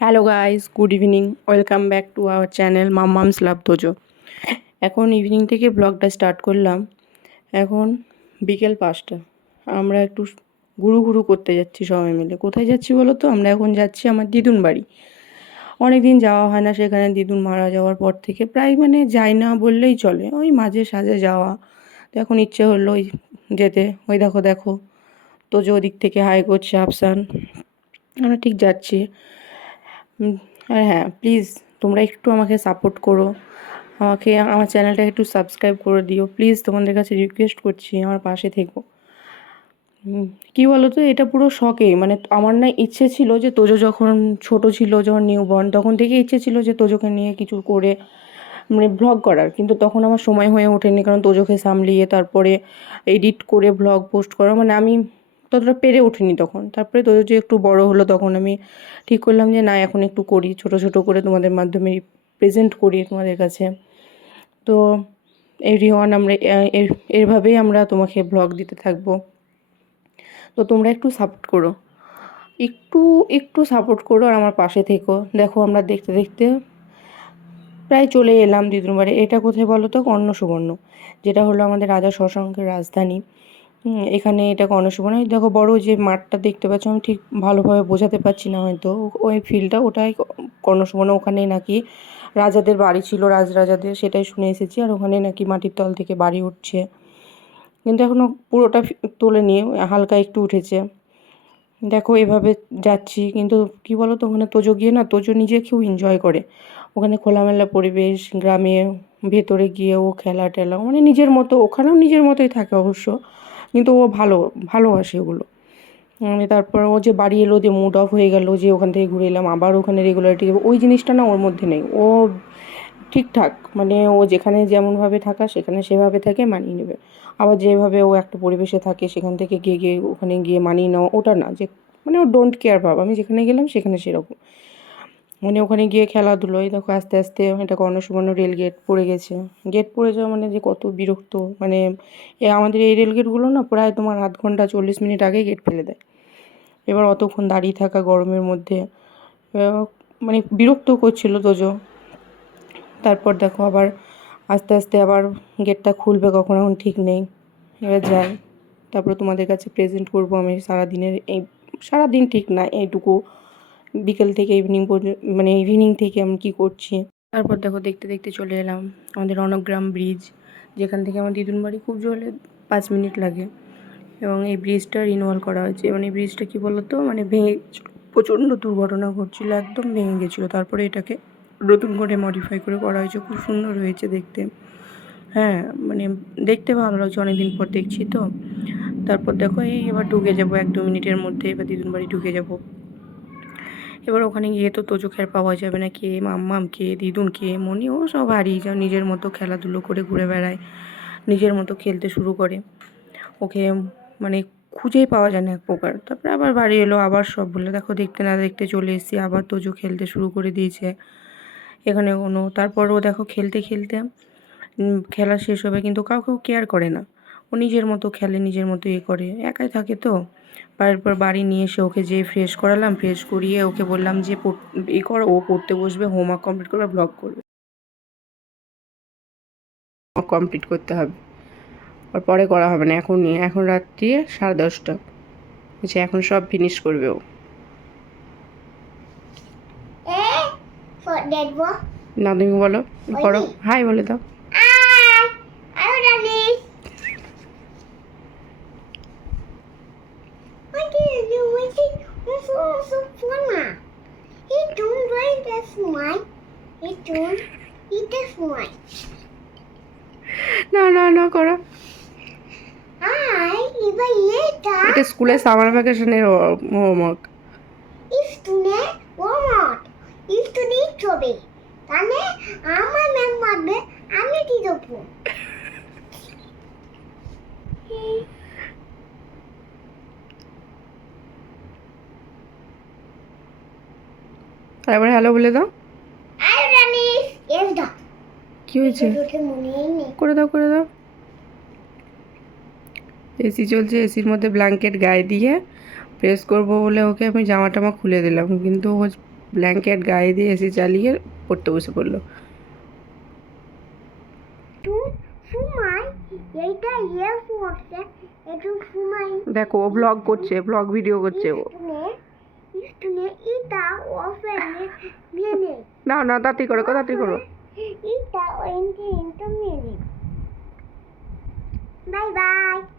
Hello guys, good evening. Welcome back to our channel mamma's love তোজো। এখন evening থেকে ব্লগটা স্টার্ট করলাম। এখন বিকেল 5টা। আমরা একটু ঘুরু ঘুরু করতে যাচ্ছি সবাই মিলে। কোথায় যাচ্ছি বলো তো? আমরা এখন যাচ্ছি আমার দিদুন বাড়ি। অনেক দিন যাওয়া হয় না সেখানে, দিদুন মারা যাওয়ার পর থেকে প্রায় যাই না বললেই চলে, ওই মাঝে সাঝে যাওয়া। তো এখন ইচ্ছে হলো ওই যেতে। ওই দেখো দেখো, তোজো ওদিক থেকে হাই করছে আফসান। আমরা ঠিক যাচ্ছি। আর হ্যাঁ, প্লিজ তোমরা একটু আমাকে সাপোর্ট করো, আমার চ্যানেলটাকে একটু সাবস্ক্রাইব করে দিও প্লিজ। তোমাদের কাছে রিকোয়েস্ট করছি, আমার পাশে থেকো। কী বলো তো, এটা পুরো শখে, আমার না ইচ্ছে ছিল যে তোজো যখন ছোট ছিল, যখন নিউবর্ন, তখন থেকে ইচ্ছে ছিল যে তোজোকে নিয়ে কিছু করে ভ্লগ করার, কিন্তু তখন আমার সময় হয়ে ওঠেনি, কারণ তোজোকে সামলিয়ে তারপরে এডিট করে ভ্লগ পোস্ট করা, আমি ততটা পেরে উঠিনি তখন। তারপরে তোজো যে একটু বড় হলো, তখন আমি ঠিক করলাম যে না, এখন একটু করি, ছোট ছোট করে তোমাদের মাধ্যমে প্রেজেন্ট করি তোমাদের কাছে। তো এভরিওয়ান, আমরা এভাবেই আমরা তোমাকে ভ্লগ দিতে থাকবো। তো তোমরা একটু সাপোর্ট করো, একটু একটু সাপোর্ট করো আর আমার পাশে থেকো। দেখো আমরা দেখতে দেখতে প্রায় চলে এলাম দিদুর বাড়ি। এটা কোথায় বলো তো? কর্ণসুবর্ণ, যেটা হলো আমাদের রাজা শশাঙ্কের রাজধানী। এখানে এটা কর্ণসুবর্ণ। দেখো বড় যে মাঠটা দেখতে পাচ্ছ, আমি ঠিক ভালোভাবে বোঝাতে পারছি না হয়তো, ওই ফিল্ডটা ওটাই কর্ণসুবর্ণ। ওখানেই নাকি রাজাদের বাড়ি ছিল, রাজরাজাদের, সেটাই শুনে এসেছি। আর ওখানে নাকি মাটির তল থেকে বাড়ি উঠছে, কিন্তু এখনও পুরোটা তোলেনি, হালকা একটু উঠেছে। দেখো এভাবে যাচ্ছি, কিন্তু কি বলো তো, ওখানে তোজো গিয়ে না, তোজো নিজে খুব এনজয় করে। ওখানে খোলামেলা পরিবেশ, গ্রামে ভেতরে গিয়ে ও খেলা টেলা, নিজের মতো, ওখানেও নিজের মতোই থাকে অবশ্য, কিন্তু ও ভালোবাসে ওগুলো। তারপর ও যে বাড়ি এলো, যে মুড অফ হয়ে গেল, যে ওখান থেকে ঘুরে এলাম, আবার ওখানে রেগুলারিটি, ওই জিনিসটা না ওর মধ্যে নেই। ও ঠিকঠাক, ও যেখানে যেমনভাবে থাকা সেখানে সেভাবে থাকে, মানিয়ে নেবে। আবার যেভাবে ও একটা পরিবেশে থাকে, সেখান থেকে গিয়ে ওখানে গিয়ে মানিয়ে নেওয়া, ওটা না, যে ও ডোন্ট কেয়ার ভাব, আমি যেখানে গেলাম সেখানে সেরকম। ওখানে গিয়ে খেলাধুলোয় দেখো আস্তে আস্তে এটা কর্ণসুবর্ণ রেল গেট পড়ে গেছে। গেট পড়ে যাওয়া যে কত বিরক্ত, আমাদের এই রেল গেটগুলো না প্রায় তোমার আধ ঘন্টা 40 মিনিট আগেই গেট ফেলে দেয়। এবার অতক্ষণ দাঁড়িয়ে থাকা গরমের মধ্যে বিরক্ত করছিল তোজো। তারপর দেখো আবার আস্তে আস্তে আবার গেটটা খুলবে কখন, এখন ঠিক নেই। এবার যাই, তারপরে তোমাদের কাছে প্রেজেন্ট করবো আমি সারাদিন ঠিক না, এইটুকু বিকেল থেকে ইভিনিং পর্যন্ত, ইভিনিং থেকে আমি কী করছি। তারপর দেখো দেখতে দেখতে চলে এলাম আমাদের রণগ্রাম ব্রিজ, যেখান থেকে আমার দিদুন বাড়ি খুব জোরে 5 মিনিট লাগে। এবং এই ব্রিজটা রিনিউয়াল করা হয়েছে। এই ব্রিজটা কী বলতো, ভেঙে প্রচণ্ড দুর্ঘটনা ঘটছিলো, একদম ভেঙে গেছিলো। তারপরে এটাকে নতুন করে মডিফাই করে করা হয়েছে, খুব সুন্দর হয়েছে দেখতে। হ্যাঁ, দেখতে ভালো লাগছে, অনেকদিন পর দেখছি তো। তারপর দেখো এই এবার ঢুকে যাবো 1-2 মিনিটের মধ্যে, এবার দিদুন বাড়ি ঢুকে যাবো। এবার ওখানে গিয়ে তো তোজো আর পাওয়া যাবে না, কে মাম্মাম, কে দিদুন, কে মনি, ও সব হারিয়ে যায়, নিজের মতো খেলাধুলো করে ঘুরে বেড়ায়, নিজের মতো খেলতে শুরু করে। ওকে খুঁজেই পাওয়া যায় না এক প্রকার। তারপরে আবার বাড়ি এলো, আবার সব বলে দেখো দেখতে না দেখতে চলে এসেছি, আবার তোজো খেলতে শুরু করে দিয়েছে এখানে তারপরও দেখো খেলতে খেলতে খেলা শেষ হবে, কিন্তু কাউকেও কেয়ার করে না। ও নিজের মতো খেলে, নিজের মতো করে, একাই থাকে তো। বাড়ির পর বাড়ি নিয়ে এসে ওকে যেয়ে ফ্রেশ করালাম, ফ্রেশ করিয়ে ওকে বললাম যে করো, ও পড়তে বসবে, হোমওয়ার্ক কমপ্লিট করবে, ব্লগ করবে, কমপ্লিট করতে হবে, আর পরে করা হবে না, এখন রাত্রি 10:30। এখন সব ফিনিশ করবে ও। না তুমি বলো, করো, হাই বলে দাও। না না না করো, এটা স্কুলের সামার ভ্যাকেশনের হোমওয়ার্ক। তারপরে হ্যালো বলে দাও। কি হয়েছে? করে দাও করে দাও। এসি চলছে, এসির মধ্যে ব্ল্যাঙ্কেট গায়ে দিয়ে প্রেস করবো বলে ওকে আমি জামা টামা খুলে দিলাম, কিন্তু ও ব্ল্যাঙ্কেট গায়ে দিয়ে এসি চালিয়ে পড়তে বসে পড়লো। দেখো ও ব্লগ করছে, ব্লগ ভিডিও করছে ও। না না তাড়াতাড়ি করো, তাড়াতাড়ি করো। Bye bye.